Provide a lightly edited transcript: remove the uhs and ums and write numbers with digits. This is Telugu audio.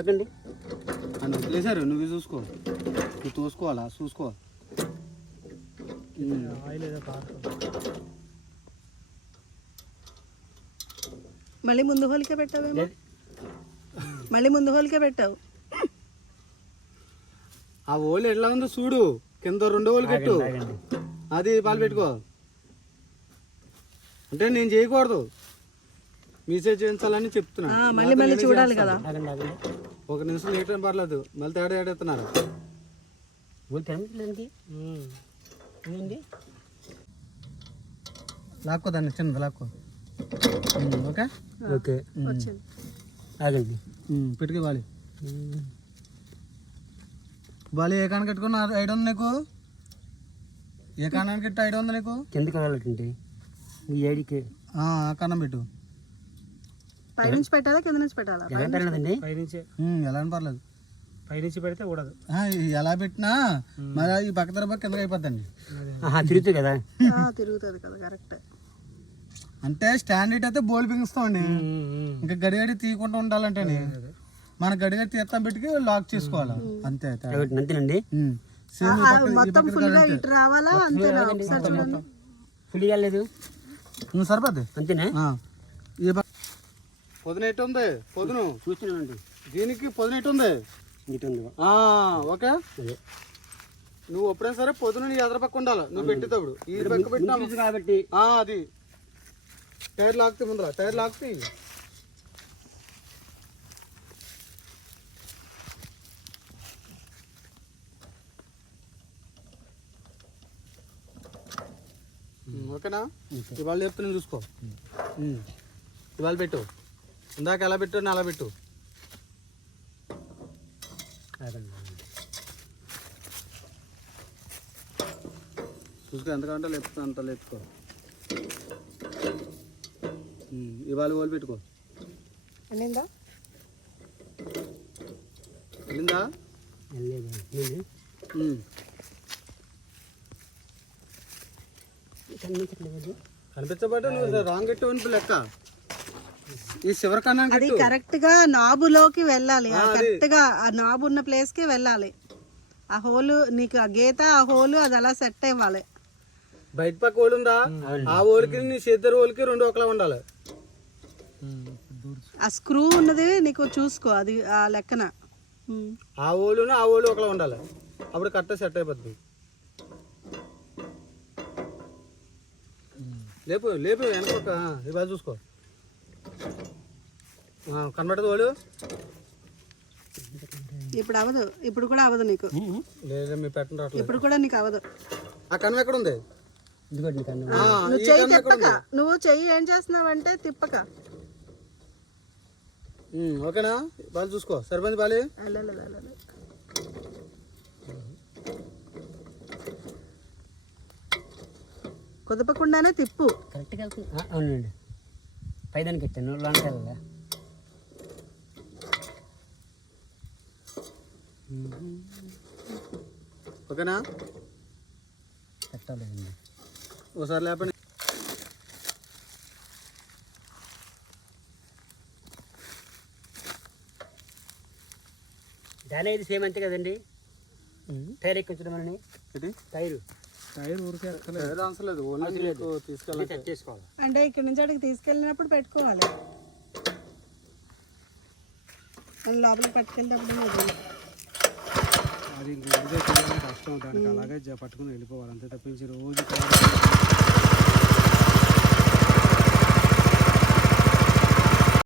ఉండకండి అని వదిలేశారు. నువ్వు చూసుకో, నువ్వు తోసుకోవాలా చూసుకో. మళ్ళీ ముందు హోలికే పెట్టావేమో, మళ్ళీ ముందు హోలికే పెట్టావు. ఆ ఓలు ఎట్లా ఉందో చూడు, కింద 2 ఓలు పెట్టు, అది పాలు పెట్టుకో. అంటే నేను చేయకూడదు, మీసే చేయించాలని చెప్తున్నా. మళ్ళీ మళ్ళీ చూడాలి కదా. 1 నిమిషం లేట్ అని పర్లేదు, మళ్ళీ తేడా ఏడెత్తున్నారు. లాక్కో దాన్ని, చిన్నది లాక్కో. ఓకే ఓకే ఆగండి. పెట్టుకు బాలి. బాలి ఏ కాన కట్టుకున్న ఐడియా ఉంది నీకు? ఏ కానానికి కట్టి ఐడియా ఉంది నీకు? కిందకి వెళ్ళటండి ఈ ఏడికి కన్నం పెట్టు. పైనుంచి పెట్టాలా కింద నుంచి పెట్టాలా? ఎలాంటి పైనుంచి ఎలా అని పర్లేదు, పైనుంచి పెడితే కూడదు. ఎలా పెట్టినా మరి ఈ పక్క తరపు కిందకి అయిపోద్దండి. తిరుగుతుంది కదా, తిరుగుతుంది కదా, కరెక్ట్. అంటే స్టాండర్డ్ అయితే బోల్ బిగిస్తామండి. ఇంకా గడిగడి తీయకుండా ఉండాలంటే మన గడిగడి తీస్తాం పెట్టి లాక్ చేసుకోవాలి అంతే. అంతేనండి. మొత్తం ఫుల్ గా ఇటు రావాలా? అంతేనా? ఒకసారి చూడండి. ఫుల్ కాలేదు సరిపోద్ది అంతేనా? పొద్దున ఎట్టు ఉంది? పొద్దును చూస్తున్నానండి, దీనికి పొద్దున ఎట్టు ఉంది? ఓకే, నువ్వు ఎప్పుడైనా సరే పొద్దున నీ ఎదర పక్క ఉండాలి. నువ్వు పెట్టేటప్పుడు ఈ పక్క పెట్టినా కాబట్టి అది టైర్ లాక్తే ముందర టైర్ లాక్తే ఓకేనా? ఇవాళ చెప్తే నేను చూసుకో. ఇవాళ పెట్టు, ఇందాక ఎలా పెట్టు అలా పెట్టు. చూసుకో, ఎంత కావాలంటే లేపుకో, అంత లేపుకో. ఇవాళ ఓలు పెట్టుకో. అనిందా? వెళ్ళిందా? కనిపించబట్టే నువ్వు రాంగ్ పెట్టు లెక్క. ఈ చివరి కన్నా అది కరెక్ట్ గా నాబులోకి వెళ్ళాలి, కరెక్ట్ గా ఆ నాబు ఉన్న ప్లేస్ కి వెళ్ళాలి. ఆ హోలు నీకు ఆ గీత, ఆ హోలు అది అలా సెట్ అవ్వాలి. బయట పక్క ఓలు ఉందా, ఆ ఓలికి నీ చేద్దరు ఓలికి 2 ఒకలా ఉండాలి. ఆ స్క్రూ ఉన్నది నీకు చూసుకో, అది ఆ లెక్కన. ఆ ఓలును ఆ ఓలు ఒకలా ఉండాలి, అప్పుడు కరెక్ట్ సెట్ అయిపోద్ది. లేపు లేపు వెనక ఇవాళ చూసుకో. కనబడదు ఓలు. ఇప్పుడు అవదు, ఇప్పుడు కూడా అవదు నీకు. లేదా మీ పెట్టను రావట్లేదు, ఇప్పుడు కూడా నీకు అవదు. ఆ కన్ను ఎక్కడ ఉంది? నువ్వు చెయ్యి తిప్పక, నువ్వు చెయ్యి ఏం చేస్తున్నావంటే తిప్పక. ఓకేనా? బాగా చూసుకో, సరిపోయింది బాలి. కుదపకుండానే తిప్పు. కరెక్ట్గా అవునండి, పైదానికి పెట్టాను లోనికి వెళ్ళాలి. ఓకేనా? పెట్టాలండి ఒకసారి లేపండి. దాని ఇది సేమ్ అంతే కదండి. టైర్ ఎక్కించడం అని టైర్ ఊరికే అవసరం తీసుకెళ్ళి సెట్ చేసుకోవాలి. అంటే ఇక్కడ నుంచి అక్కడికి తీసుకెళ్ళినప్పుడు పెట్టుకోవాలి, లోపలికి పట్టుకెళ్ళినప్పుడు అది ఇంక కష్టం. దానికి అలాగే పట్టుకుని వెళ్ళిపోవాలి అంతే తప్పించి రోజు